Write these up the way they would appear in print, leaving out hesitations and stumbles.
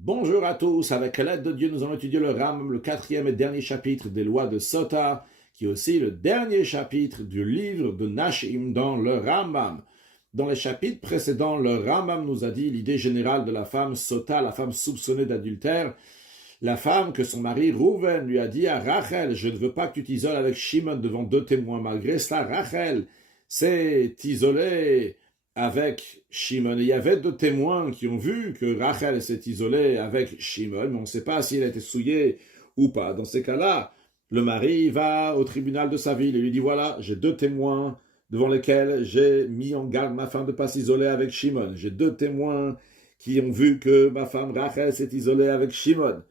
Bonjour à tous, avec l'aide de Dieu, nous allons étudier le Rambam, le quatrième et dernier chapitre des lois de Sota, qui est aussi le dernier chapitre du livre de Nashim dans le Rambam. Dans les chapitres précédents, le Rambam nous a dit l'idée générale de la femme Sota, la femme soupçonnée d'adultère, la femme que son mari Rouven lui a dit à Rachel, je ne veux pas que tu t'isoles avec Shimon devant deux témoins. Malgré cela, Rachel s'est isolée avec Shimon. Il y avait deux témoins qui ont vu que Rachel s'est isolée avec Shimon, mais on ne sait pas s'il a été souillé ou pas. Dans ces cas-là, le mari va au tribunal de sa ville et lui dit, voilà, j'ai deux témoins devant lesquels j'ai mis en garde ma femme de ne pas s'isoler avec Shimon. J'ai deux témoins qui ont vu que ma femme Rachel s'est isolée avec Shimon.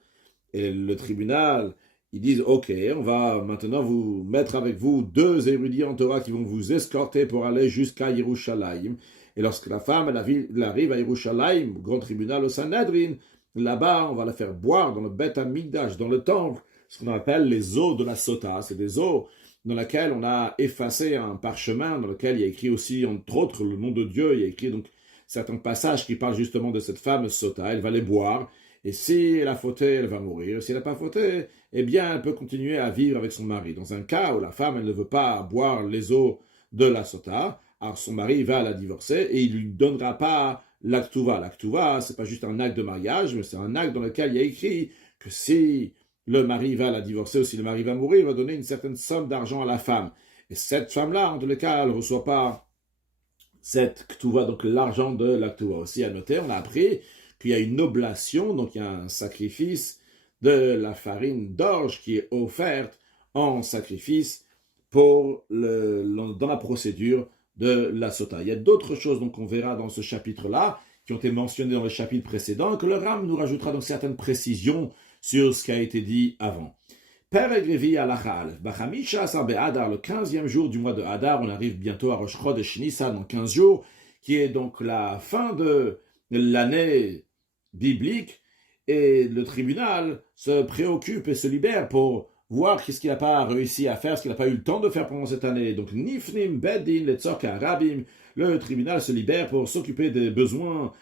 Et le tribunal, ils disent, ok, on va maintenant vous mettre avec vous deux érudits en Torah qui vont vous escorter pour aller jusqu'à Yerushalayim. Et lorsque la femme elle arrive à Yerushalayim, au grand tribunal au Sanhedrin, là-bas, on va la faire boire dans le Beth Amikdash, dans le temple, ce qu'on appelle les eaux de la Sota. C'est des eaux dans lesquelles on a effacé un parchemin, dans lequel il y a écrit aussi, entre autres, le nom de Dieu. Il y a écrit donc certains passages qui parlent justement de cette femme Sota. Elle va les boire. Et si elle a fauté, elle va mourir. Si elle n'a pas fauté, eh bien, elle peut continuer à vivre avec son mari. Dans un cas où la femme, elle ne veut pas boire les eaux de la sota, alors son mari va la divorcer et il ne lui donnera pas l'actuva. L'actuva, c'est pas juste un acte de mariage, mais c'est un acte dans lequel il y a écrit que si le mari va la divorcer ou si le mari va mourir, il va donner une certaine somme d'argent à la femme. Et cette femme-là, en tous les cas, elle ne reçoit pas cette ktuva, donc l'argent de l'actuva. Aussi à noter, on a appris qu'il y a une oblation, donc il y a un sacrifice de la farine d'orge qui est offerte en sacrifice dans la procédure de la sota. Il y a d'autres choses donc, qu'on verra dans ce chapitre-là, qui ont été mentionnées dans le chapitre précédent, que le Ram nous rajoutera donc certaines précisions sur ce qui a été dit avant. Peregrevi alachal, Bachamisha Be'adar, le 15e jour du mois de Hadar, on arrive bientôt à Rosh Chodesh Nissan dans 15 jours, qui est donc la fin de l'année biblique, et le tribunal se préoccupe et se libère pour voir ce qu'il n'a pas réussi à faire, ce qu'il n'a pas eu le temps de faire pendant cette année. Donc, Nifnim, Bedin, Letzoka, Rabim, le tribunal se libère pour s'occuper des besoins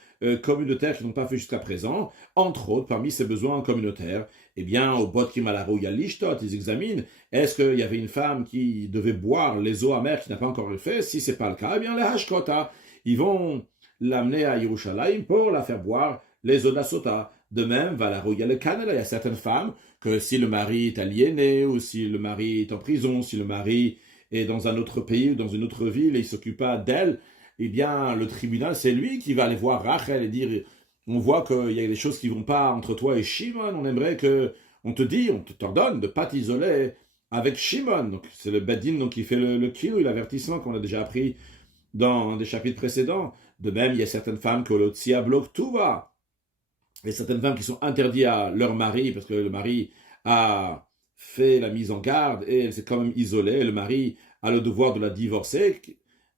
communautaires qu'ils n'ont pas fait jusqu'à présent. Entre autres, parmi ces besoins communautaires, eh bien, au Botkim Alarou, il y a l'Ishtot, ils examinent, est-ce qu'il y avait une femme qui devait boire les eaux amères qui n'a pas encore fait? Si ce n'est pas le cas, eh bien, les Hashkota, ils vont l'amener à Yerushalayim pour la faire boire les eaux de la sota. De même, il y a le Canada, il y a certaines femmes que si le mari est aliéné, ou si le mari est en prison, si le mari est dans un autre pays ou dans une autre ville et il ne s'occupe pas d'elle, eh bien, le tribunal, c'est lui qui va aller voir Rachel et dire, on voit qu'il y a des choses qui ne vont pas entre toi et Shimon, on aimerait que, on t'ordonne de ne pas t'isoler avec Shimon. Donc, c'est le Bedin qui fait le kill, l'avertissement qu'on a déjà appris dans des chapitres précédents. De même, il y a certaines femmes que le Tsia bloque tout va. Il y a certaines femmes qui sont interdites à leur mari parce que le mari a fait la mise en garde et elle s'est quand même isolée. Le mari a le devoir de la divorcer,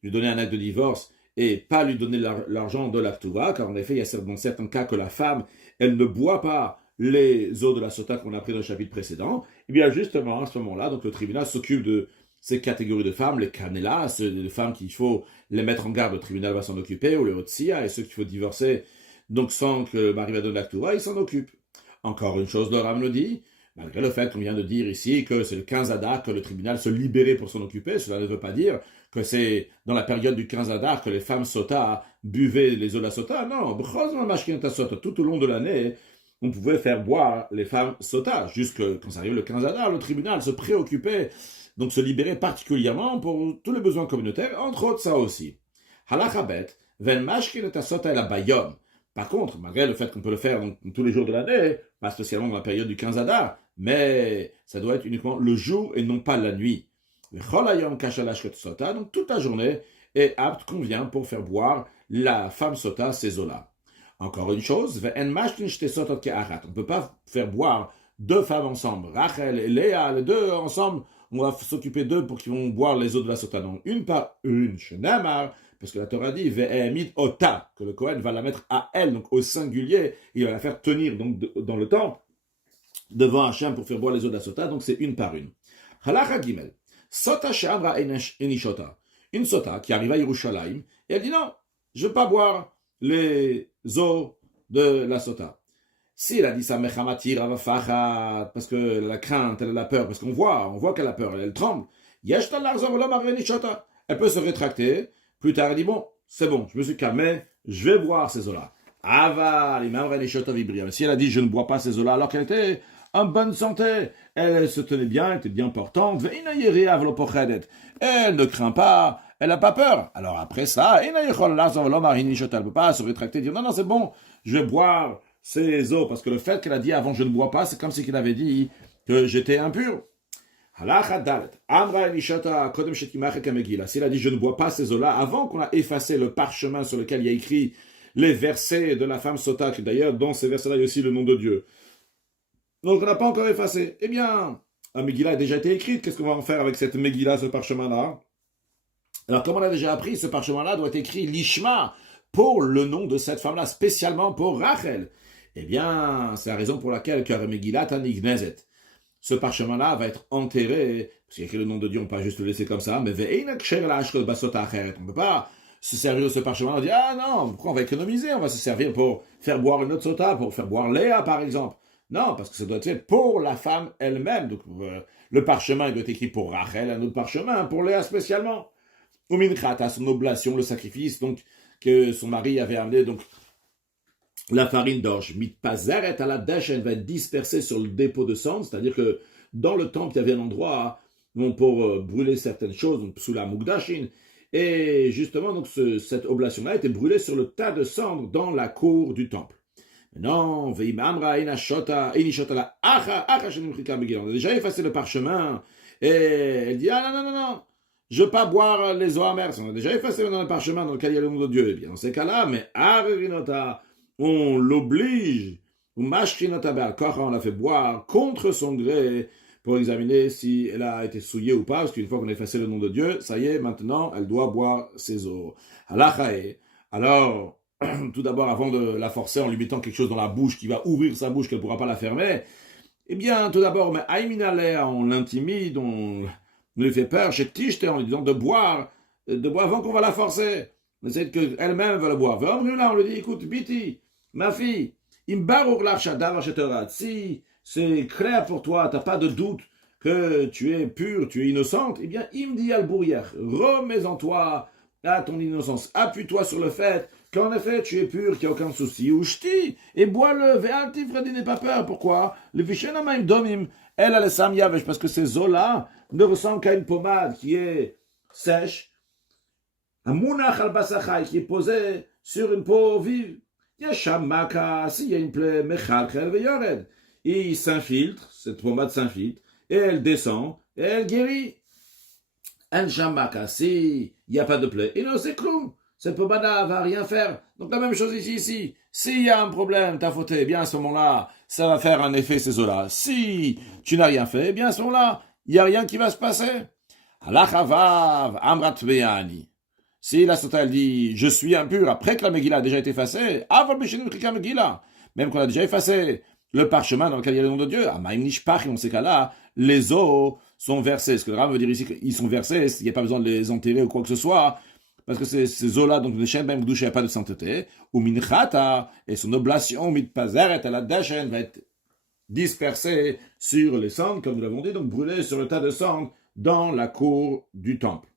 lui donner un acte de divorce et pas lui donner l'argent de l'actuva, car en effet, il y a dans certains cas que la femme, elle ne boit pas les eaux de la sota qu'on a pris dans le chapitre précédent. Et bien justement, à ce moment-là, donc le tribunal s'occupe de ces catégories de femmes, les canelas, les femmes qu'il faut les mettre en garde, le tribunal va s'en occuper, ou les otsia, et ceux qu'il faut divorcer, donc sans que le mari va donner l'actuva, il s'en occupe. Encore une chose, le Ram nous dit, malgré le fait qu'on vient de dire ici que c'est le 15 Adar que le tribunal se libérait pour s'en occuper, cela ne veut pas dire que c'est dans la période du 15 Adar que les femmes sota buvaient les eaux de la sota. Non, tout au long de l'année, on pouvait faire boire les femmes sota. Jusque quand ça arrive le 15 Adar, le tribunal se préoccupait, donc se libérait particulièrement pour tous les besoins communautaires, entre autres ça aussi. Halachabet, ven mashkin et sota la bayom. Par contre, malgré le fait qu'on peut le faire donc, tous les jours de l'année, pas spécialement dans la période du 15 Adar, mais ça doit être uniquement le jour et non pas la nuit. Donc toute la journée est apte, convient pour faire boire la femme sota ces eaux-là. Encore une chose, on ne peut pas faire boire deux femmes ensemble. Rachel et Léa, les deux ensemble, on va s'occuper d'eux pour qu'ils vont boire les eaux de la sota. Donc une par une, parce que la Torah dit Ve'emid ota, que le Kohen va la mettre à elle, donc au singulier, il va la faire tenir donc dans le temple devant Hachem pour faire boire les eaux de la sota, donc c'est une par une. Halacha Gimel, sota she'amra enishota, une sota qui arrive à Yerushalayim, et elle dit non, je ne veux pas boire les eaux de la sota. Si elle a dit ça, mechamati ravafachat, parce que la crainte, elle a la peur, parce qu'on voit qu'elle a peur, elle tremble. Yesh talar zov lo marvenishota. Elle peut se rétracter. Plus tard, elle dit, bon, c'est bon, je me suis calmé, je vais boire ces eaux-là. Aval, mais si elle a dit, je ne bois pas ces eaux-là, alors qu'elle était en bonne santé, elle se tenait bien, elle était bien portante, elle ne craint pas, elle n'a pas peur. Alors après ça, elle ne peut pas se rétracter et dire, non, non, c'est bon, je vais boire ces eaux, parce que le fait qu'elle a dit avant, je ne bois pas, c'est comme si qu'elle avait dit que j'étais impur. S'il a dit je ne bois pas ces eaux-là, avant qu'on a effacé le parchemin sur lequel il y a écrit les versets de la femme Sota, qui d'ailleurs dans ces versets-là il y a aussi le nom de Dieu. Donc on n'a pas encore effacé. Eh bien, la Megillah a déjà été écrite, qu'est-ce qu'on va en faire avec cette Megillah, ce parchemin-là? Alors comme on a déjà appris, ce parchemin-là doit être écrit l'Ishma, pour le nom de cette femme-là, spécialement pour Rachel. Eh bien, c'est la raison pour laquelle Kar Megillah Tanignezet. Ce parchemin-là va être enterré, parce qu'il y a écrit le nom de Dieu, on ne peut pas juste le laisser comme ça, mais on ne peut pas se servir de ce parchemin-là et dire, ah non, pourquoi on va économiser, on va se servir pour faire boire une autre sota, pour faire boire Léa par exemple. Non, parce que ça doit être fait pour la femme elle-même. Donc le parchemin doit être écrit pour Rachel, un autre parchemin pour Léa spécialement. Ou minchata, son oblation, le sacrifice donc que son mari avait amené, donc la farine d'orge, mitpazeret à la dèche, elle va être dispersée sur le dépôt de cendres, c'est-à-dire que dans le temple, il y avait un endroit pour brûler certaines choses, donc sous la mugdashin, et justement, donc cette oblation-là était brûlée sur le tas de cendres dans la cour du temple. Non, on a déjà effacé le parchemin, et elle dit, ah non, non, non, non, je ne veux pas boire les eaux amères, on a déjà effacé dans le parchemin dans lequel il y a le nom de Dieu. Et bien dans ces cas-là, mais on l'oblige, ou on l'a fait boire contre son gré pour examiner si elle a été souillée ou pas, parce qu'une fois qu'on a effacé le nom de Dieu, ça y est, maintenant, elle doit boire ses eaux. Alors, tout d'abord, avant de la forcer en lui mettant quelque chose dans la bouche qui va ouvrir sa bouche, qu'elle ne pourra pas la fermer, eh bien, tout d'abord, mais on l'intimide, on lui fait peur, chez Tichte, en lui disant de boire avant qu'on va la forcer. On essaie qu'elle-même va le boire. On lui dit, écoute, Biti, ma fille, si c'est clair pour toi, tu n'as pas de doute que tu es pure, tu es innocente, eh bien, imdi al remets en toi à ton innocence. Appuie-toi sur le fait qu'en effet, tu es pur, qu'il n'y a aucun souci. Ushti, et bois-le, ve'alti Freddy, n'aie pas peur. Pourquoi? Le vishenamaim domim, elle a le sam yavesh, parce que ces eaux-là ne ressemblent qu'à une pommade qui est sèche, un mounach al basachai, qui est posé sur une peau vive. Yashamaka, s'il y a une plaie, mechalchel ve'yored. Il s'infiltre, cette pommade s'infiltre, et elle descend, et elle guérit. Shamaka, s'il n'y a pas de plaie, et non, c'est clou. Cette pommade va rien faire. Donc la même chose ici. S'il y a un problème, t'as fauté, eh bien à ce moment-là, ça va faire un effet ces eaux-là. Si tu n'as rien fait, eh bien à ce moment-là, il n'y a rien qui va se passer. Alachavav, amrat ve'ani. Si la sota elle dit je suis impur après que la Megillah a déjà été effacée, même qu'on a déjà effacé le parchemin dans lequel il y a le nom de Dieu, dans ces cas-là, les eaux sont versées. Ce que le Rav veut dire ici, qu'ils sont versés, il n'y a pas besoin de les enterrer ou quoi que ce soit, parce que ces eaux-là, donc il n'y a pas de sainteté, ou minchata, et son oblation, mitpazeret, à la dashen, va être dispersée sur les cendres, comme nous l'avons dit, donc brûlée sur le tas de cendres dans la cour du temple.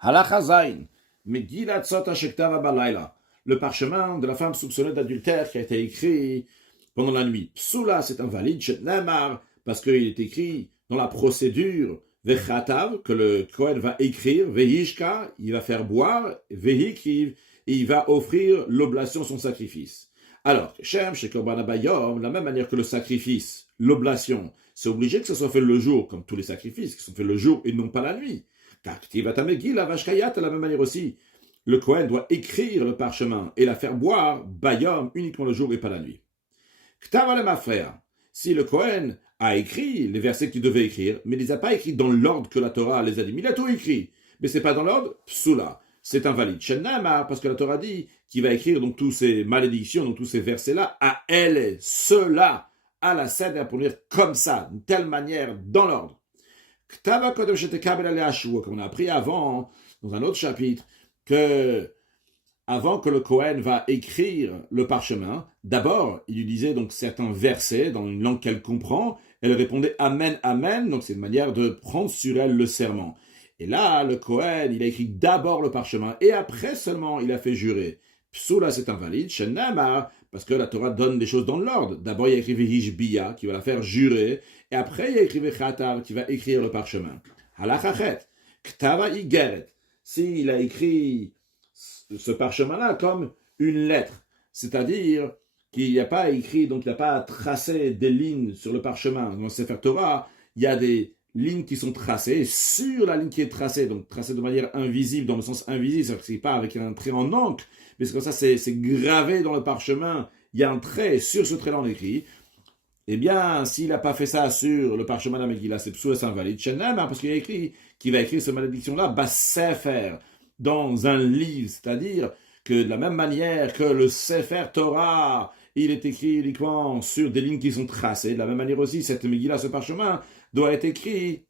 Halacha zayin. Megillat Sota Shektava Balayla, le parchemin de la femme soupçonnée d'adultère qui a été écrit pendant la nuit. Psula, c'est invalide, Shetnamar, parce qu'il est écrit dans la procédure, Vechatav, que le Kohen va écrire, Vehishka, il va faire boire, Vehikiv, et il va offrir l'oblation, son sacrifice. Alors, Shem, chez Korban Abayom, de la même manière que le sacrifice, l'oblation, c'est obligé que ce soit fait le jour, comme tous les sacrifices qui sont faits le jour et non pas la nuit. De la même manière aussi, le Kohen doit écrire le parchemin et la faire boire, bayom, uniquement le jour et pas la nuit. Si le Kohen a écrit les versets qu'il devait écrire, mais il ne les a pas écrits dans l'ordre que la Torah les a dit, mais il a tout écrit, mais c'est pas dans l'ordre, psula, c'est invalide. Parce que la Torah dit qu'il va écrire donc tous ces malédictions, donc tous ces versets-là, à elle, ceux-là, à la scène, pour lire comme ça, d'une telle manière, dans l'ordre. Comme on a appris avant, dans un autre chapitre, que avant que le Kohen va écrire le parchemin, d'abord, il lui disait donc certains versets dans une langue qu'elle comprend. Elle répondait Amen, Amen. Donc c'est une manière de prendre sur elle le serment. Et là, le Kohen, il a écrit d'abord le parchemin et après seulement il a fait jurer. Psoula, c'est invalide. Shenama, parce que la Torah donne des choses dans l'ordre. D'abord, il a écrit Vihishbiya, qui va la faire jurer. Et après, il a écrit Vechatav, qui va écrire le parchemin. Halachachet. Ktava Igeret. S'il a écrit ce parchemin-là comme une lettre, c'est-à-dire qu'il n'a pas écrit, donc il n'a pas tracé des lignes sur le parchemin. Dans le Sefer Torah, il y a des lignes qui sont tracées, et sur la ligne qui est tracée, donc tracée de manière invisible, dans le sens invisible, c'est-à-dire que c'est pas avec un trait en encre, mais c'est comme ça, c'est gravé dans le parchemin, il y a un trait, sur ce trait-là on écrit. Eh bien, s'il n'a pas fait ça sur le parchemin de la Megillah, c'est psou et c'est invalide. Parce qu'il a écrit qu'il va écrire cette malédiction-là, Sefer, dans un livre, c'est-à-dire que de la même manière que le Sefer Torah, il est écrit uniquement sur des lignes qui sont tracées, de la même manière aussi, cette Megillah, ce parchemin, doit être écrit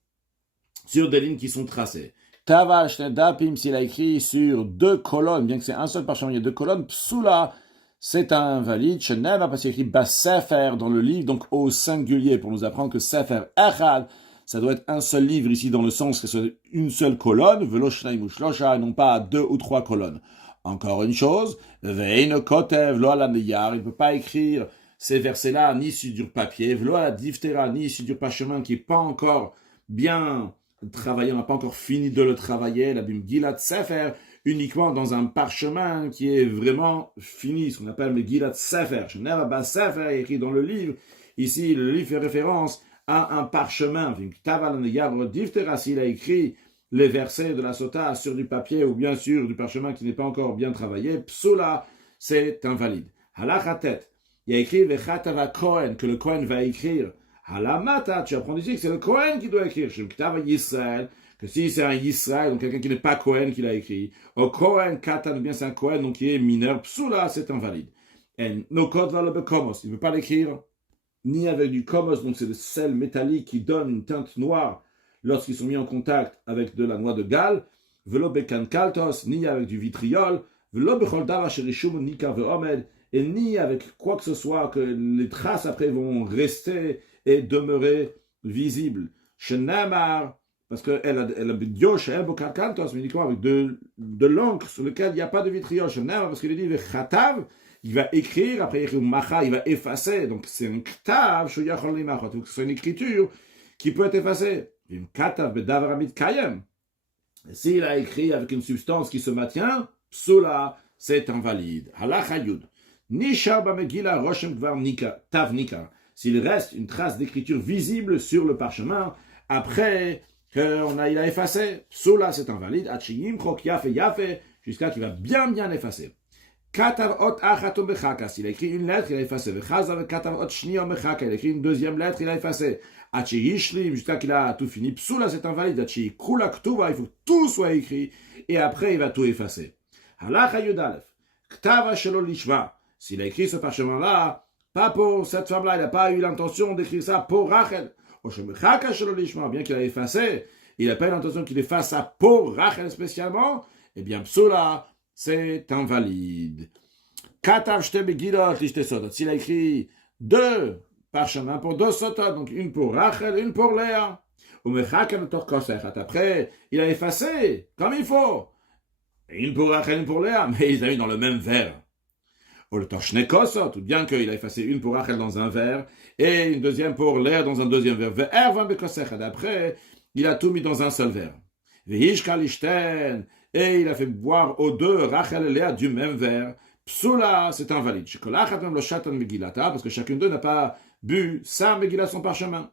sur des lignes qui sont tracées. Tavash Nedapim, s'il a écrit sur 2 colonnes, bien que c'est un seul parchemin, il y a 2 colonnes, psoula, c'est invalide. Sheneva, parce qu'il écrit Sefer dans le livre, donc au singulier, pour nous apprendre que Sefer Echad, ça doit être un seul livre ici dans le sens que c'est une seule colonne, velo shnaim ou shlosha, non pas 2 ou 3 colonnes. Encore une chose, ve'eino kotev lo ala niyar, il ne peut pas écrire ces versets-là ni sur du papier, velo ala diftera, ni sur du parchemin qui n'est pas encore bien travaillé, on n'a pas encore fini de le travailler, la Megillat Sefer, uniquement dans un parchemin qui est vraiment fini, ce qu'on appelle Megillat Sefer. Sheneva Sefer est écrit dans le livre. Ici, le livre fait référence à un parchemin. S'il a écrit les versets de la Sota sur du papier ou bien sur du parchemin qui n'est pas encore bien travaillé, psoula, c'est invalide. Halachatet, il y a écrit Vechatava Kohen, que le Kohen va écrire. Halamata, tu apprends ici que c'est le Kohen qui doit écrire. Shemktava Yisrael, que si c'est un Yisrael, donc quelqu'un qui n'est pas Kohen qui l'a écrit. Au Kohen Katan, bien c'est un Kohen, donc qui est mineur, psoula, c'est invalide. Et no code va le bekomos, il ne veut pas l'écrire ni avec du komos, donc c'est le sel métallique qui donne une teinte noire lorsqu'ils sont mis en contact avec de la noix de Galles, velo bekan kaltos, ni avec du vitriol, velo bechol dava sherishum nika veomed, et ni avec quoi que ce soit que les traces après vont rester et demeurer visibles. Shenamar, parce qu'elle a bidiosh, elle bokal kaltos, mais uniquement avec de l'encre sur lequel il n'y a pas de vitriol. Shenamar, parce qu'il est dit vechatav, il va écrire, après il écrit macha, il va effacer. Donc c'est un ktav, donc c'est une écriture qui peut être effacée. Une katav bedavramid kayem. S'il a écrit avec une substance qui se maintient, psoula, c'est invalide. Halacha yud. Nisha bamegila roshem dvar nika, tav nika. S'il reste une trace d'écriture visible sur le parchemin, après il a effacé, psoula, c'est invalide. Achiyim krok yafe yafe, jusqu'à qu'il va bien effacer. Katav ot achatom bechakas, il a écrit une lettre, il a effacé. Chazav katav ot shniom bechaka, il a écrit une deuxième lettre, il a effacé. Achi yishlim, jusqu'à qu'il a tout fini. Psoula, c'est invalide. Achi kula ktuva, il faut que tout soit écrit, et après il va tout effacer. Halacha yudalef, ktava shelo lishva, s'il a écrit ce parchemin-là, pas pour cette femme-là, il n'a pas eu l'intention d'écrire ça pour Rachel. Oshemechaka shelo lishma, bien qu'il a effacé, il n'a pas eu l'intention qu'il efface ça pour Rachel spécialement, eh bien psoula, c'est invalide. Katav shte begilot lishte sotot. S'il a écrit 2 parchemins pour 2 sotot, donc une pour Rachel, une pour Léa. Après, il a effacé, comme il faut. Une pour Rachel, une pour Léa, mais il les a eu dans le même verre. Ou bien qu'il a effacé une pour Rachel dans un verre, et une deuxième pour Léa dans un deuxième verre. Après, il a tout mis dans un seul verre. Et il a fait boire aux 2 Rachel et Léa du même verre. Psoula, c'est invalide. Parce que chacune d'eux n'a pas bu sa Megillah, son parchemin.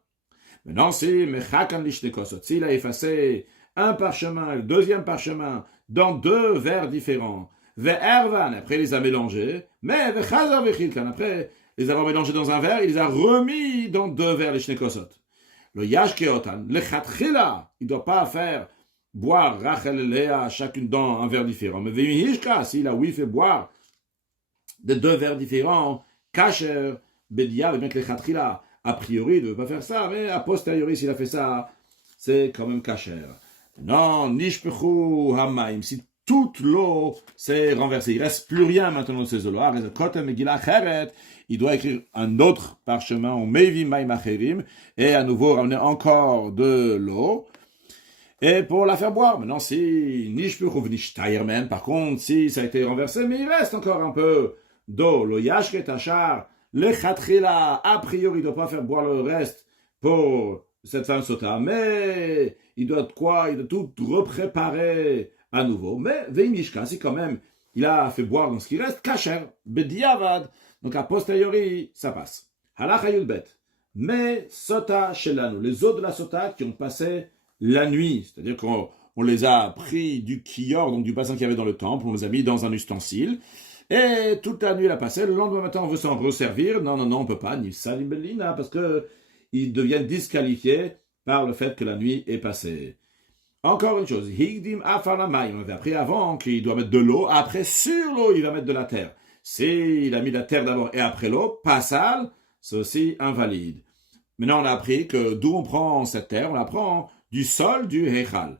Maintenant, s'il a effacé un parchemin, le deuxième parchemin, dans 2 verres différents, après il les a mélangés, mais après les avoir mélangés dans un verre, il les a remis dans 2 verres, les shnekosot. Le yashkeotan, le chatchila, il ne doit pas faire boire Rachel et Léa chacune dans un verre différent. Mais Vehishka, s'il a fait boire de 2 verres différents, kasher, bedia, bien que les khatrila, a priori, il ne veut pas faire ça, mais a posteriori, s'il a fait ça, c'est quand même kasher. Non, nishpechu hamaim, si toute l'eau s'est renversée. Il ne reste plus rien maintenant de ces eaux-là. Il doit écrire un autre parchemin, au Mevi Maïmacherim, et à nouveau ramener encore de l'eau, et pour la faire boire. Maintenant, si par contre, si ça a été renversé, mais il reste encore un peu d'eau, le Yashket Achar, le Khatrila, a priori, il ne doit pas faire boire le reste pour cette femme sota, mais il doit tout repréparer à nouveau. Mais Veimishka, si quand même il a fait boire dans ce qui reste, Kacher, Bediavad, donc a posteriori, ça passe. Halacha Yudbet, mais sota shelanu, les eaux de la sota qui ont passé la nuit, c'est-à-dire qu'on les a pris du kior, donc du bassin qu'il y avait dans le temple, on les a mis dans un ustensile, et toute la nuit elle a passé, le lendemain matin on veut s'en resservir, non, on peut pas, ni salim belina, parce que ils deviennent disqualifiés par le fait que la nuit est passée. Encore une chose, Higdim Afalamayim, on avait appris avant qu'il doit mettre de l'eau, après sur l'eau il va mettre de la terre. S'il a mis de la terre d'abord et après l'eau, pas sale, c'est aussi invalide. Maintenant on a appris que d'où on prend cette terre, on la prend du sol du Heichal.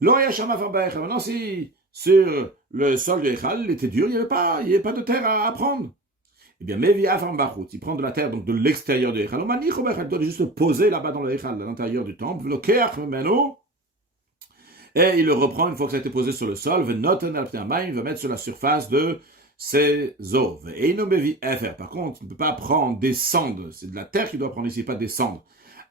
Maintenant si sur le sol du Heichal il était dur, il n'y avait pas de terre à prendre. Eh bien, Mevi Afam Bachut, il prend de la terre, donc de l'extérieur du Echal. Il doit juste se poser là-bas dans le Echal, à l'intérieur du temple. Et il le reprend une fois que ça a été posé sur le sol. Il va mettre sur la surface de ses eaux. Par contre, il ne peut pas prendre, descendre. C'est de la terre qu'il doit prendre ici, pas descendre.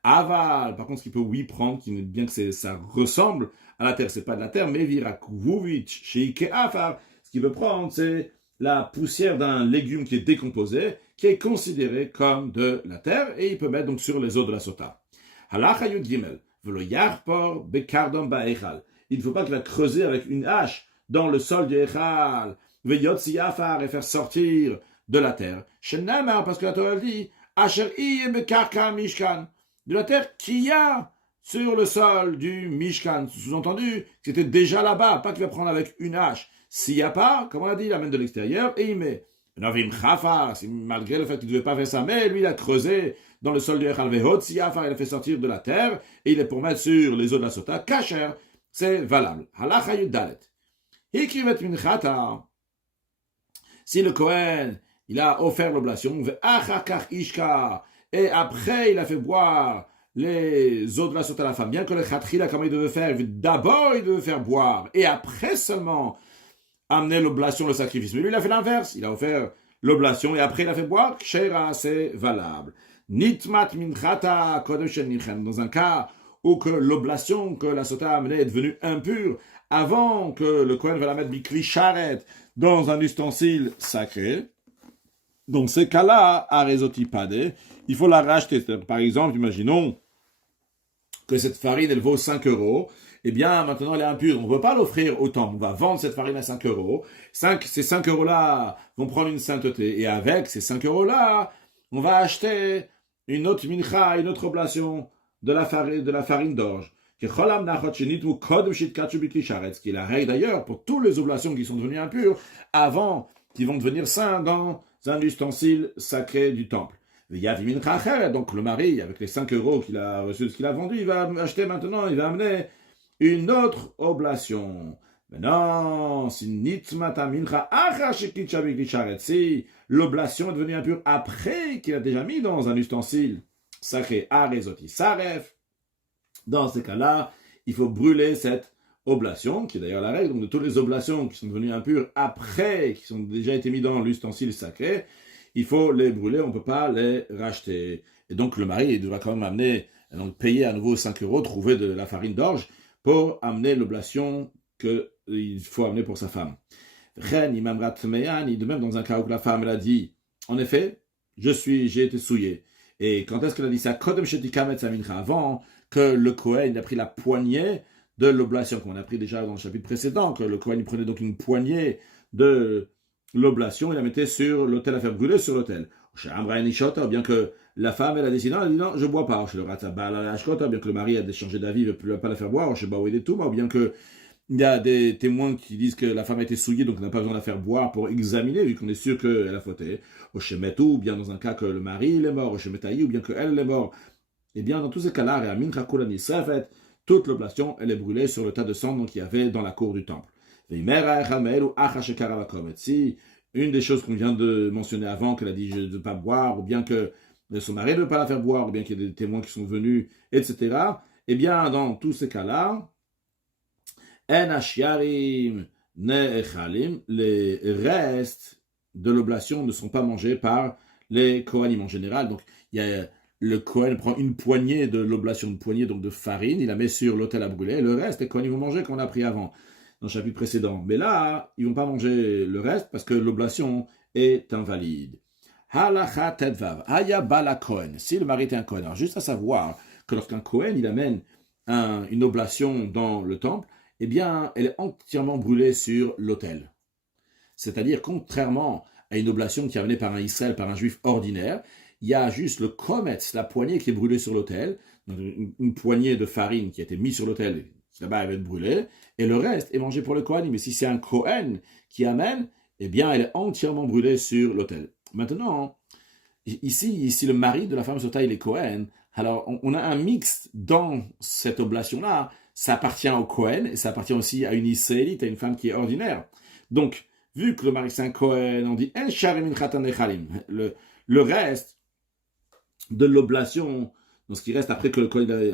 Aval, par contre, ce qu'il peut, oui, prendre, bien que ça ressemble à la terre, c'est pas de la terre, mais Virakuvovich, Sheike Afar, ce qu'il veut prendre, c'est la poussière d'un légume qui est décomposé, qui est considéré comme de la terre, et il peut mettre donc sur les eaux de la sota. Halacha Yud Gimel, velo yarpor bekardom ba'echal. Il ne faut pas qu'il va creuser avec une hache dans le sol du echal, veyotzi afar, et faire sortir de la terre. Shenamar, parce que la Torah dit, asher iye bekarka mishkan, de la terre qu'il y a sur le sol du mishkan. Sous-entendu, c'était déjà là-bas, pas qu'il va prendre avec une hache. S'il n'y a pas, comme on a dit, il amène de l'extérieur et il met. Malgré le fait qu'il ne devait pas faire ça, mais lui il a creusé dans le sol du Echal Vehot, il a fait sortir de la terre et il est pour mettre sur les eaux de la sota, kasher, c'est valable. Halacha Yudalet. Hikrivet minchata. Si le Kohen, il a offert l'oblation, ishka, et après il a fait boire les eaux de la sota à la femme, bien que le khatrila, comme il devait faire, d'abord il devait faire boire, et après seulement amener l'oblation, le sacrifice. Mais lui, il a fait l'inverse. Il a offert l'oblation et après, il a fait boire. Kshera, c'est valable. Nitmat minchata kodem shel nichem. Dans un cas où que l'oblation que la sota a amenée est devenue impure, avant que le Kohen va la mettre bikli sharet dans un ustensile sacré, dans ces cas-là, arezotipade, il faut la racheter. Par exemple, imaginons que cette farine, elle vaut 5 euros. Eh bien, maintenant, elle est impure. On ne veut pas l'offrir au temple. On va vendre cette farine à 5 euros. Ces 5 euros-là vont prendre une sainteté. Et avec ces 5 euros-là, on va acheter une autre mincha, une autre oblation de la farine d'orge. Ce qui est la règle d'ailleurs pour toutes les oblations qui sont devenues impures avant qu'ils vont devenir saints dans un ustensile sacré du temple. Donc le mari, avec les 5 euros qu'il a reçus de ce qu'il a vendu, il va acheter maintenant, il va amener une autre oblation. Maintenant, si l'oblation est devenue impure après qu'il a déjà mis dans un ustensile sacré, arezoti saref, dans ces cas-là, il faut brûler cette oblation, qui est d'ailleurs la règle, donc de toutes les oblations qui sont devenues impures après, qui ont déjà été mises dans l'ustensile sacré, il faut les brûler, on ne peut pas les racheter. Et donc le mari il devra quand même amener, donc payer à nouveau 5 euros, trouver de la farine d'orge, pour amener l'oblation qu'il faut amener pour sa femme. De même dans un cas où la femme elle a dit, en effet, j'ai été souillé. Et quand est-ce qu'elle a dit ça? Avant que le Kohen a pris la poignée de l'oblation, qu'on a appris déjà dans le chapitre précédent, que le Kohen prenait donc une poignée de l'oblation, il la mettait sur l'autel à faire brûler sur l'autel. Ou bien que la femme, elle a décidé, elle a dit non, je ne bois pas. Bien que le mari a changé d'avis, il ne veut pas la faire boire, ou bien que il y a des témoins qui disent que la femme a été souillée, donc on n'a pas besoin de la faire boire pour examiner, vu qu'on est sûr qu'elle a fauté. Ou bien dans un cas que le mari il est mort, ou bien qu'elle est morte. Eh bien, dans tous ces cas-là, toute l'oblation, elle est brûlée sur le tas de cendres qu'il y avait dans la cour du temple. Si une des choses qu'on vient de mentionner avant, qu'elle a dit je ne veux pas boire, ou bien que son mari ne veut pas la faire boire, ou bien qu'il y a des témoins qui sont venus, etc., eh bien, dans tous ces cas-là, en ashiarim ne'echalim, les restes de l'oblation ne sont pas mangés par les Kohanim en général. Donc, il y a le Kohen prend une poignée de l'oblation, une poignée donc de farine, il la met sur l'autel à brûler, et le reste, les Kohanim vont manger comme on a appris avant, dans le chapitre précédent. Mais là, ils ne vont pas manger le reste parce que l'oblation est invalide. Halacha tedvav, haya bala Kohen. Si le mari était un Kohen, alors juste à savoir que lorsqu'un Kohen, il amène une oblation dans le temple, eh bien, elle est entièrement brûlée sur l'autel. C'est-à-dire, contrairement à une oblation qui est amenée par un Israël, par un juif ordinaire, il y a juste le kometz, la poignée qui est brûlée sur l'autel, une poignée de farine qui a été mise sur l'autel, qui là-bas elle va être brûlée, et le reste est mangé pour le Kohen. Mais si c'est un Kohen qui amène, eh bien, elle est entièrement brûlée sur l'autel. Maintenant, ici, si le mari de la femme sota, il est Kohen, alors on a un mix dans cette oblation-là. Ça appartient au Kohen et ça appartient aussi à une Israélite, à une femme qui est ordinaire. Donc, vu que le mari c'est un Kohen, on dit le reste de l'oblation, donc ce qui reste après que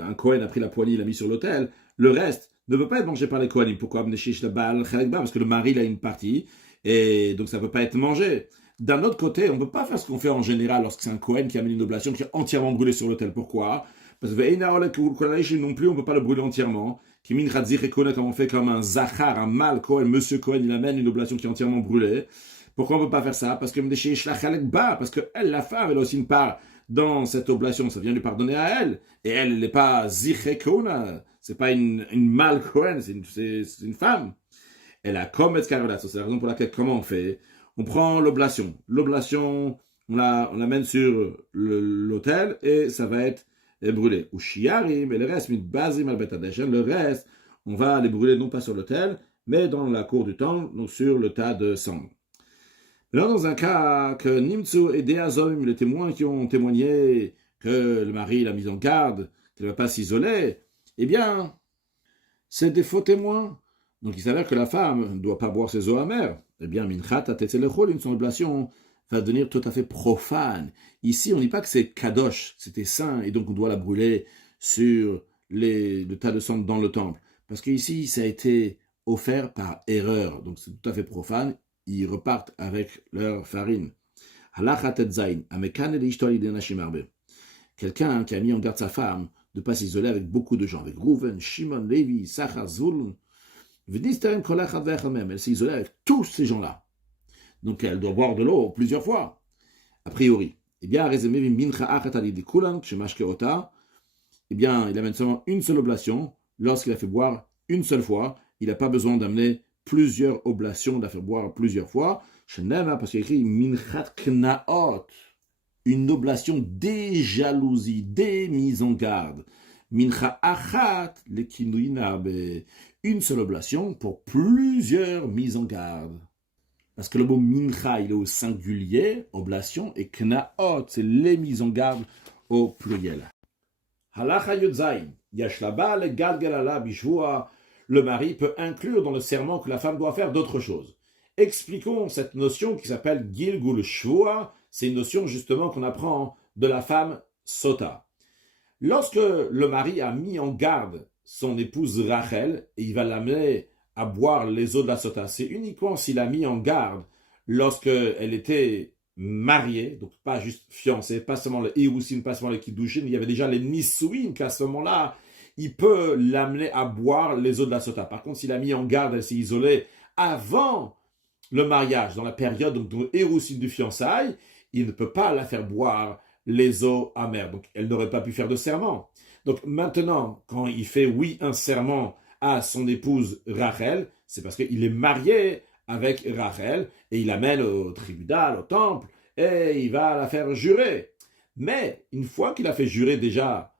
un Kohen a pris la poignée, il l'a mis sur l'autel, le reste ne peut pas être mangé par les Kohanim. Pourquoi? Parce que le mari il a une partie et donc ça ne peut pas être mangé. D'un autre côté, on ne peut pas faire ce qu'on fait en général lorsque c'est un Kohen qui amène une oblation qui est entièrement brûlée sur l'autel. Pourquoi? Parce que non plus, on ne peut pas le brûler entièrement. Comme on fait comme un Zachar, un mâle Kohen, monsieur Kohen, il amène une oblation qui est entièrement brûlée. Pourquoi on ne peut pas faire ça? Parce que elle, la femme, elle a aussi une part dans cette oblation. Ça vient lui pardonner à elle. Et elle n'est pas Zichekona. C'est pas une mâle Kohen, c'est une femme. Elle a comme Etzkarola. C'est la raison pour laquelle, comment on fait? On prend l'oblation. L'oblation, on l'amène sur l'autel et ça va être brûlé. Ou shiarim, et le reste, le reste, on va les brûler non pas sur l'autel, mais dans la cour du temple, donc sur le tas de cendres. Là, dans un cas que Nimtsu et Deazom, les témoins qui ont témoigné que le mari l'a mis en garde, qu'il ne va pas s'isoler, eh bien, c'est des faux témoins. Donc il s'avère que la femme ne doit pas boire ses eaux amères. Eh bien, Minchat Atetzelechol, une son oblation va devenir tout à fait profane. Ici, on ne dit pas que c'est kadosh, c'était saint, et donc on doit la brûler sur le tas de cendres dans le temple. Parce qu'ici, ça a été offert par erreur, donc c'est tout à fait profane. Ils repartent avec leur farine. Quelqu'un qui a mis en garde sa femme de ne pas s'isoler avec beaucoup de gens, avec Rouven, Shimon, Lévi, Sachar, Zvulun. Elle s'est isolée avec tous ces gens-là. Donc elle doit boire de l'eau plusieurs fois, a priori. Eh bien, il amène seulement une seule oblation. Lorsqu'il a fait boire une seule fois, il n'a pas besoin d'amener plusieurs oblations, de la faire boire plusieurs fois. Parce qu'il écrit Minchat Knaot, une oblation des jalousies, des mises en garde. Mincha Achat, une seule oblation pour plusieurs mises en garde. Parce que le mot mincha, il est au singulier, oblation, et knaot, c'est les mises en garde au pluriel. Halacha yudzayin, yashlaba le galgalala bishvua, le mari peut inclure dans le serment que la femme doit faire d'autres choses. Expliquons cette notion qui s'appelle gilgul shvua, c'est une notion justement qu'on apprend de la femme sota. Lorsque le mari a mis en garde son épouse Rachel, et il va l'amener à boire les eaux de la sota, c'est uniquement s'il a mis en garde lorsqu'elle était mariée, donc pas juste fiancée, pas seulement le Irousin, pas seulement le Kiddushin, il y avait déjà les Nisuin, qu'à ce moment-là, il peut l'amener à boire les eaux de la sota. Par contre, s'il a mis en garde, elle s'est isolée avant le mariage, dans la période de Irousin du fiançailles, il ne peut pas la faire boire les eaux amères. Donc, elle n'aurait pas pu faire de serment. Donc, maintenant, quand il fait oui un serment à son épouse Rachel, c'est parce qu'il est marié avec Rachel et il l'amène au tribunal, au temple, et il va la faire jurer. Mais, une fois qu'il a fait jurer déjà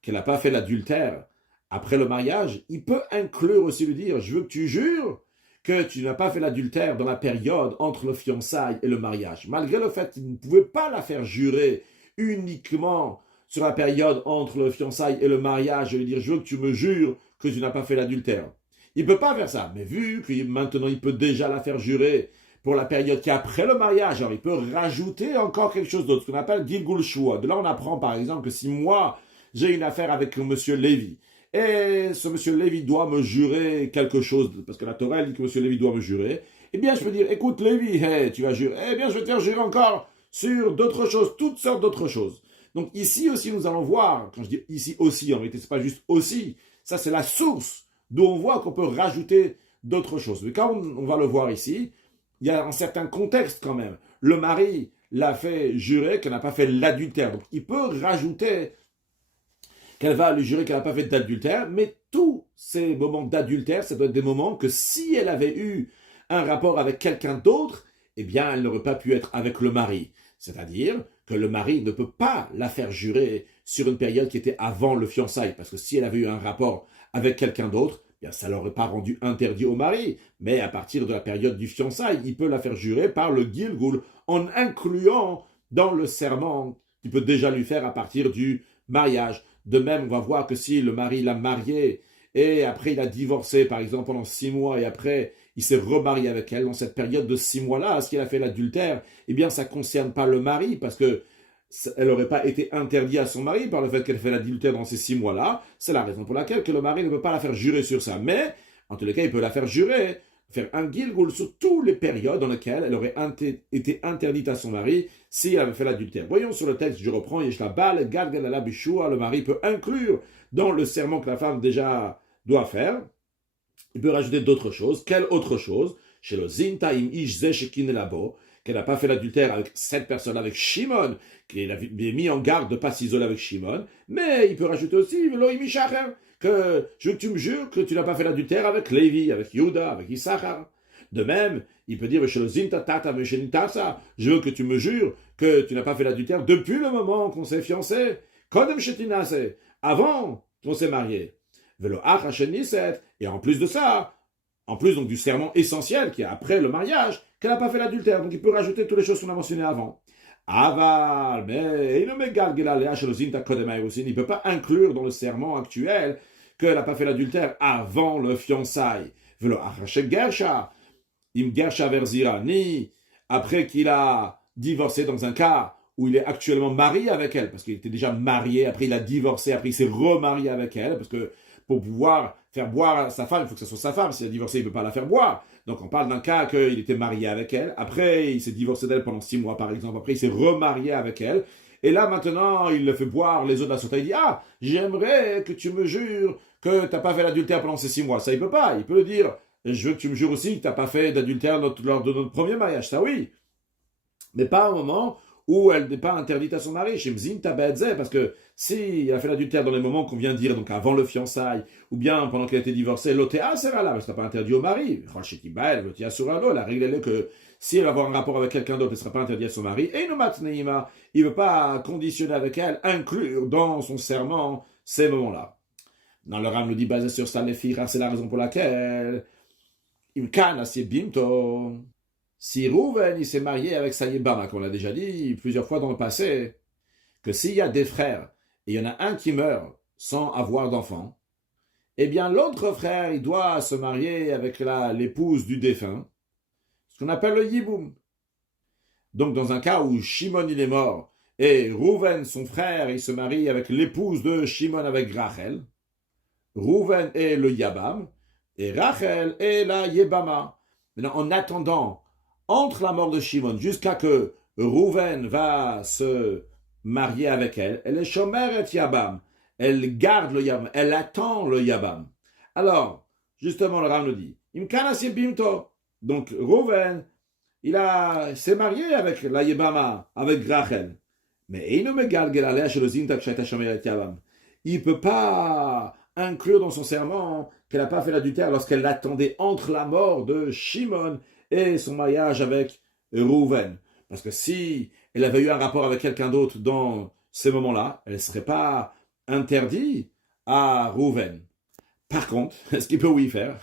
qu'elle n'a pas fait l'adultère après le mariage, il peut inclure aussi lui dire « Je veux que tu jures que tu n'as pas fait l'adultère dans la période entre le fiançailles et le mariage. » Malgré le fait qu'il ne pouvait pas la faire jurer uniquement sur la période entre le fiançailles et le mariage, je veux dire, je veux que tu me jures que tu n'as pas fait l'adultère. il ne peut pas faire ça. Mais vu que maintenant il peut déjà la faire jurer pour la période qui est après le mariage, alors il peut rajouter encore quelque chose d'autre, ce qu'on appelle Gilgul Shua. De là, on apprend par exemple que si moi, j'ai une affaire avec monsieur Lévi, et ce monsieur Lévi doit me jurer quelque chose, parce que la Torah dit que monsieur Lévi doit me jurer, eh bien je peux dire, écoute Lévi, hey, tu vas jurer, eh bien je vais te faire jurer encore sur d'autres choses, toutes sortes d'autres choses. Donc ici aussi nous allons voir, quand je dis ici aussi, en réalité c'est pas juste aussi, ça c'est la source d'où on voit qu'on peut rajouter d'autres choses. Mais quand on va le voir ici, il y a un certain contexte quand même. Le mari l'a fait jurer qu'elle n'a pas fait l'adultère. Donc il peut rajouter qu'elle va lui jurer qu'elle n'a pas fait d'adultère, mais tous ces moments d'adultère, ça doit être des moments que si elle avait eu un rapport avec quelqu'un d'autre, eh bien elle n'aurait pas pu être avec le mari. C'est-à-dire que le mari ne peut pas la faire jurer sur une période qui était avant le fiançailles, parce que si elle avait eu un rapport avec quelqu'un d'autre, bien, ça ne l'aurait pas rendu interdit au mari. Mais à partir de la période du fiançailles, il peut la faire jurer par le Gilgul, en incluant dans le serment qu'il peut déjà lui faire à partir du mariage. De même, on va voir que si le mari l'a mariée et après il a divorcé, par exemple, pendant 6 mois et après il s'est remarié avec elle, dans cette période de 6 mois-là, ce qu'il a fait l'adultère, eh bien ça ne concerne pas le mari parce que elle n'aurait pas été interdite à son mari par le fait qu'elle fait l'adultère dans ces 6 mois-là. C'est la raison pour laquelle que le mari ne peut pas la faire jurer sur ça. Mais, en tous les cas, il peut la faire jurer, faire un gilgul sur toutes les périodes dans lesquelles elle aurait été interdite à son mari si elle avait fait l'adultère. Voyons sur le texte, je reprends, Yeshlabal, Gadgalala Bishua, le mari peut inclure dans le serment que la femme déjà doit faire. Il peut rajouter d'autres choses. Quelle autre chose? Chez le Zinta im ish ze shekin labo, qu'elle n'a pas fait l'adultère avec cette personne, avec Shimon, qu'il a mis en garde de ne pas s'isoler avec Shimon, mais il peut rajouter aussi que je veux que tu me jures que tu n'as pas fait l'adultère avec Lévi, avec Yehuda, avec Issachar. De même, il peut dire je veux que tu me jures que tu n'as pas fait l'adultère depuis le moment qu'on s'est fiancé, avant qu'on s'est marié. Et en plus de ça, en plus donc du serment essentiel qui est après le mariage, qu'elle n'a pas fait l'adultère. Donc il peut rajouter toutes les choses qu'on a mentionnées avant. Aval, mais il ne ne peut pas inclure dans le serment actuel qu'elle n'a pas fait l'adultère avant le fiançailles. Ni après qu'il a divorcé dans un cas où il est actuellement marié avec elle, parce qu'il était déjà marié, après il a divorcé, après il s'est remarié avec elle, parce que pour pouvoir faire boire à sa femme, il faut que ce soit sa femme. S'il a divorcé, il ne peut pas la faire boire. Donc on parle d'un cas qu'il était marié avec elle. Après, il s'est divorcé d'elle pendant 6 mois, par exemple. Après, il s'est remarié avec elle. Et là, maintenant, il le fait boire les eaux de la sota. Il dit, ah, j'aimerais que tu me jures que tu n'as pas fait l'adultère pendant ces 6 mois. Ça, il ne peut pas. Il peut le dire, je veux que tu me jures aussi que tu n'as pas fait d'adultère lors de notre premier mariage. Ça, oui. Mais pas au moment où elle n'est pas interdite à son mari, parce que si elle a fait l'adultère dans les moments qu'on vient de dire, donc avant le fiançailles, ou bien pendant qu'elle a été divorcée, l'OTA sera là, parce qu'elle n'est pas interdite au mari. La règle est que si elle va avoir un rapport avec quelqu'un d'autre, elle ne sera pas interdite à son mari. Et il ne veut pas conditionner avec elle, inclure dans son serment ces moments-là. Dans le Ram nous dit, basé sur ça, les filles, c'est la raison pour laquelle Imkan assez bimto. Si Rouven il s'est marié avec sa Yébama, comme on l'a déjà dit plusieurs fois dans le passé, que s'il y a des frères, et il y en a un qui meurt sans avoir d'enfant, eh bien l'autre frère, il doit se marier avec l'épouse du défunt, ce qu'on appelle le Yiboum. Donc dans un cas où Shimon il est mort, et Rouven, son frère, il se marie avec l'épouse de Shimon avec Rachel, Rouven est le Yabam, et Rachel est la Yébama. Maintenant, en attendant, entre la mort de Shimon jusqu'à que Rouven va se marier avec elle, elle est Shomer et Yabam. Elle garde le Yabam, elle attend le Yabam. Alors, justement, le Ram nous dit, Imkanasi Bimto. Donc, Rouven, s'est marié avec la Yabama, avec Rachel. Mais il ne peut pas inclure dans son serment qu'elle n'a pas fait l'adultère lorsqu'elle l'attendait entre la mort de Shimon et son mariage avec Rouven. Parce que si elle avait eu un rapport avec quelqu'un d'autre dans ces moments-là, elle ne serait pas interdite à Rouven. Par contre, ce qu'il peut oui faire,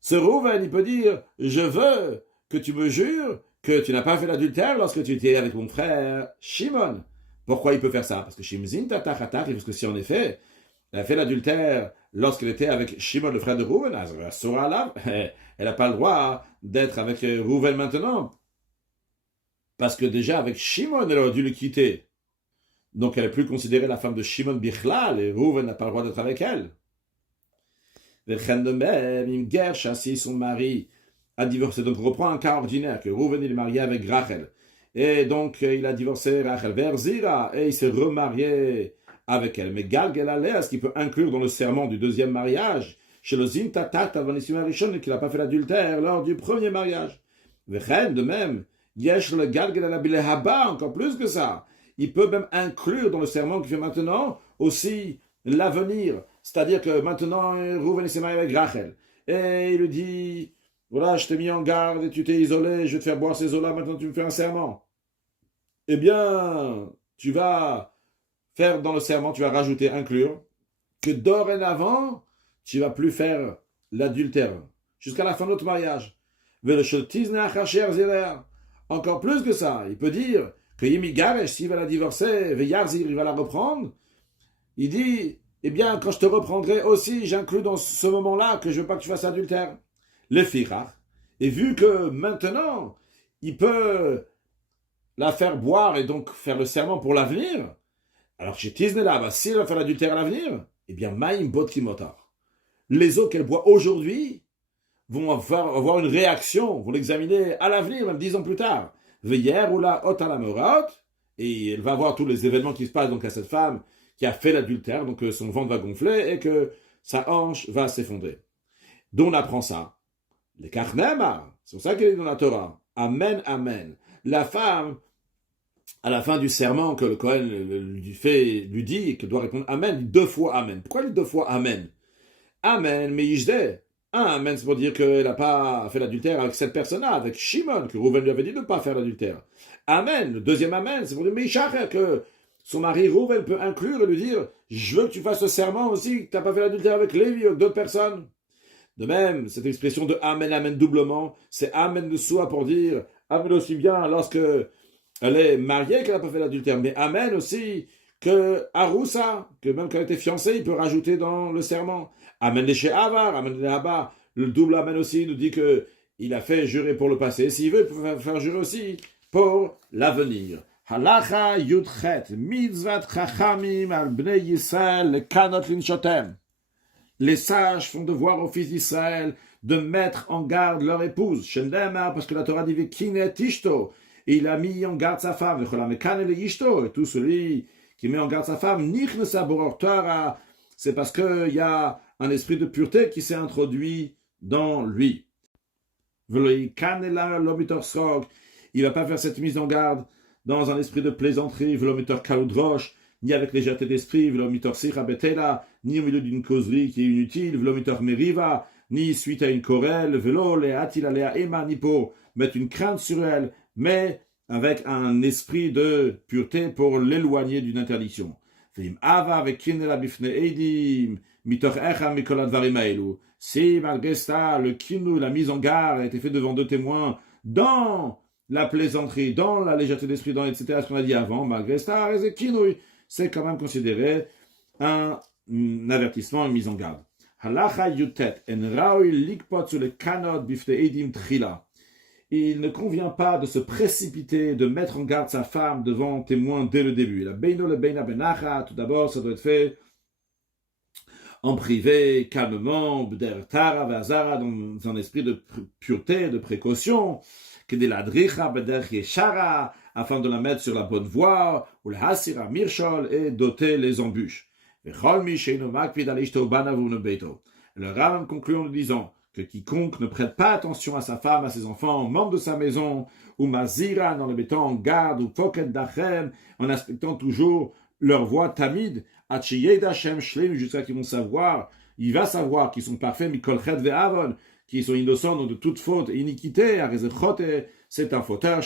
ce Rouven, il peut dire, je veux que tu me jures que tu n'as pas fait l'adultère lorsque tu étais avec mon frère Shimon. Pourquoi il peut faire ça? Parce que Shimzin tatachatach, parce que si en effet, Elle a fait l'adultère lorsqu'elle était avec Shimon, le frère de Rouven. Elle n'a pas le droit d'être avec Rouven maintenant. Parce que déjà, avec Shimon, elle aurait dû le quitter. Donc, elle n'est plus considérée la femme de Shimon Bichlal, et Rouven n'a pas le droit d'être avec elle. De même, Gersh, si son mari a divorcé, donc on reprend un cas ordinaire, que Rouven est marié avec Rachel. Et donc, il a divorcé Rachel vers Zira, et il s'est remarié avec elle. Mais Galgel Alea, ce qui peut inclure dans le serment du deuxième mariage, chez le Zintatat Avanissim Arishon, qu'il n'a pas fait l'adultère lors du premier mariage. De même, Yesh le Galgel Alea, encore plus que ça. Il peut même inclure dans le serment qu'il fait maintenant aussi l'avenir. C'est-à-dire que maintenant, Rouven s'est marié avec Rachel. Et il lui dit, voilà, je t'ai mis en garde et tu t'es isolé, je vais te faire boire ces eaux-là, maintenant tu me fais un serment. Eh bien, tu vas faire dans le serment, tu vas rajouter, inclure, que dorénavant, tu ne vas plus faire l'adultère, jusqu'à la fin de notre mariage. Encore plus que ça, il peut dire que Yemi Garesh, s'il va la divorcer, Veyarzir, il va la reprendre, il dit, eh bien, quand je te reprendrai aussi, j'inclus dans ce moment-là que je ne veux pas que tu fasses adultère. Le firach. Et vu que maintenant, il peut la faire boire et donc faire le serment pour l'avenir, alors chez Tiznela, si elle va faire l'adultère à l'avenir, eh bien, Maïm Botkimotar. Les eaux qu'elle boit aujourd'hui vont avoir une réaction, vont l'examiner à l'avenir, même 10 ans plus tard. Veiller ou la hot à la meurot, et elle va voir tous les événements qui se passent donc à cette femme qui a fait l'adultère, donc son ventre va gonfler et que sa hanche va s'effondrer. D'où on apprend ça? Les Karnema, c'est pour ça qu'il est dans la Torah. Amen, amen. La femme, à la fin du serment que le Kohen lui dit et qu'elle doit répondre amen, dit 2 fois amen. Pourquoi il dit 2 fois amen? Amen, mais yijde. Un amen, c'est pour dire qu'elle n'a pas fait l'adultère avec cette personne-là, avec Shimon, que Rouven lui avait dit de ne pas faire l'adultère. Amen, le deuxième amen, c'est pour dire mais que son mari Rouven peut inclure et lui dire je veux que tu fasses ce serment aussi, que tu n'as pas fait l'adultère avec Lévi ou avec d'autres personnes. De même, cette expression de amen, amen doublement, c'est amen de soi pour dire amen aussi bien lorsque elle est mariée qu'elle n'a pas fait l'adultère, mais amen aussi que Aroussa, que même quand elle était fiancée, il peut rajouter dans le serment. Amen de chez Avar, amen de là-bas. Le double amen aussi nous dit que il a fait jurer pour le passé. S'il veut, il peut faire jurer aussi pour l'avenir. Halacha yudchet mitzvat chachamim al bnei Yisrael kanot linshotem. Les sages font devoir aux fils d'Israël de mettre en garde leur épouse. Shendemar, parce que la Torah dit Vekinet Ishto. Et il a mis en garde sa femme. Et tout celui qui met en garde sa femme, c'est parce qu'il y a un esprit de pureté qui s'est introduit dans lui. Il ne va pas faire cette mise en garde dans un esprit de plaisanterie, ni avec légèreté d'esprit, ni au milieu d'une causerie qui est inutile, ni suite à une querelle, ni pour mettre une crainte sur elle, mais avec un esprit de pureté pour l'éloigner d'une interdiction. Si malgré ça, le kinu, la mise en garde, a été fait devant 2 témoins dans la plaisanterie, dans la légèreté d'esprit, dans etc., ce qu'on a dit avant, malgré ça, c'est quand même considéré un avertissement, une mise en garde. Halacha yutet en raoui likpot sur le kanot bifte edim trila. Il ne convient pas de se précipiter, de mettre en garde sa femme devant témoin dès le début. La beino le beina benacha, tout d'abord, ça doit être fait en privé, calmement, b'der-tara v'azara, dans un esprit de pureté, de précaution, que de la dricha b'der yeshara, afin de la mettre sur la bonne voie, ou le hasira mirshol, et doter les embûches. Le Rambam conclut en nous disant que quiconque ne prête pas attention à sa femme, à ses enfants, membres de sa maison, ou mazira, en les mettant en garde, ou foket dachem, en aspectant toujours leur voix tamide, jusqu'à qu'ils vont savoir, il va savoir qu'ils sont parfaits, mikolchet ve'avon, qu'ils sont innocents de toute faute et iniquité, c'est un fauteur,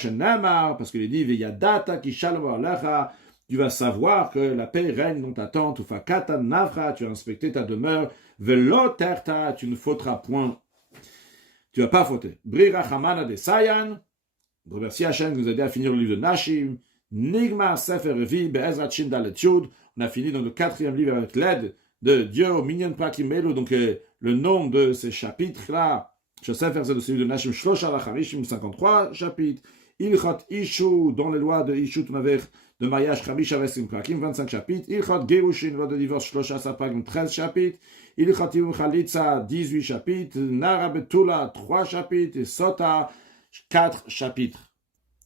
parce qu'il dit, ve'yadata ki shalom alecha, tu vas savoir que la paix règne dans ta tente, ou fakata nafra, tu as inspecté ta demeure, velo terta, tu ne fauteras point. Tu vas pas fauter. Brira chamana de sayan, remercie Hachem qui nous a aidé à finir le livre de Nashim, Nigma Sefer Revi, Be'ezrat Shin Dalet Yud, on a fini dans le 4e livre avec l'aide de Dieu, au Minyan Prakim Melo, donc le nom de ces chapitres-là, Sefer c'est celui de Nashim Shlosha Lacharishim, 53 chapitres, Ilchot Ishu, dans les lois de Ishu, on avait de mariage, Chabi Shavesim Prakim, 25 chapitres, Ilchot Gerushin, loi de divorce, Shlosha Sapagim, 13 chapitres, Ilchot Yum Chalitza, 18 chapitres, Nara Betula, 3 chapitres, et Sota, 4 chapitres.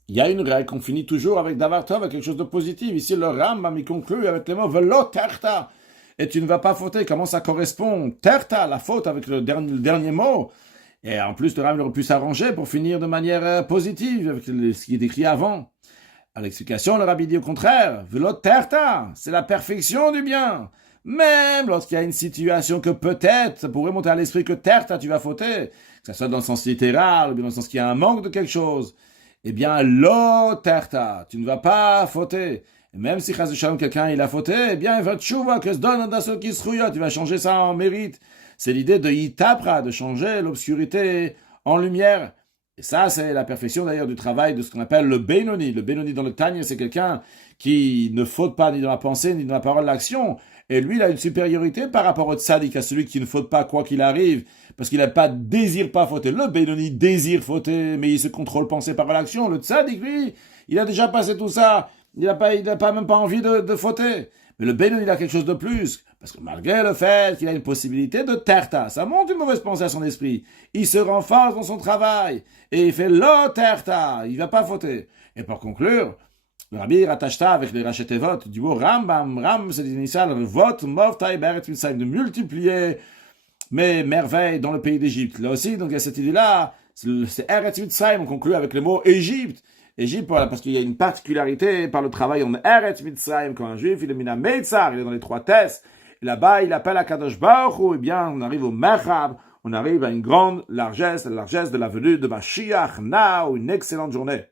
Il y a une règle qu'on finit toujours avec Davar Tov, avec quelque chose de positif. Ici, le Rambam, il conclut avec les mots Velo Terta. Et tu ne vas pas fauter. Comment ça correspond? Terta, la faute avec le dernier mot. Et en plus, le Rambam aurait pu s'arranger pour finir de manière positive avec ce qui est écrit avant. À l'explication, le Rabbi dit au contraire Velo Terta, c'est la perfection du bien. Même lorsqu'il y a une situation que peut-être, ça pourrait monter à l'esprit que Terta, tu vas fauter, que ce soit dans le sens littéral ou bien dans le sens qu'il y a un manque de quelque chose. Eh bien, lo terta, tu ne vas pas fauter. Et même si chas v'shalom quelqu'un il a fauté, eh bien, il va tchouva, que se donne d'un seul qui se rouille, tu vas changer ça en mérite. C'est l'idée de yitapra, de changer l'obscurité en lumière. Et ça, c'est la perfection d'ailleurs du travail de ce qu'on appelle le Benoni. Le Benoni dans le Tanya, c'est quelqu'un qui ne faute pas ni dans la pensée, ni dans la parole, l'action. Et lui, il a une supériorité par rapport au tzaddik, à celui qui ne faute pas quoi qu'il arrive, parce qu'il n'a pas désire pas fauter. Le Benoni désire fauter, mais il se contrôle pensée par l'action. Le tzaddik, lui, il a déjà passé tout ça. Il n'a pas même pas envie de fauter. Mais le Benoni, il a quelque chose de plus. Parce que malgré le fait qu'il a une possibilité de terta, ça monte une mauvaise pensée à son esprit. Il se renforce dans son travail. Et il fait lo terta. Il ne va pas fauter. Et pour conclure, le Rabbi rattache ça avec les rachetevot du mot Rambam. Ram, c'est l'initial, vot, movtai, beret, de multiplier mes merveilles dans le pays d'Égypte. Là aussi, donc il y a cette idée-là, c'est Eretz Mitzrayim, on conclut avec le mot Égypte. Égypte, voilà, parce qu'il y a une particularité par le travail en Eretz Mitzrayim, quand un juif, il est mina Meitzar, il est dans les 3 tests, et là-bas, il appelle à Kadosh Baruch Hu, et bien, on arrive au Merhab, on arrive à une grande largesse, la largesse de la venue de Mashiach, now, une excellente journée.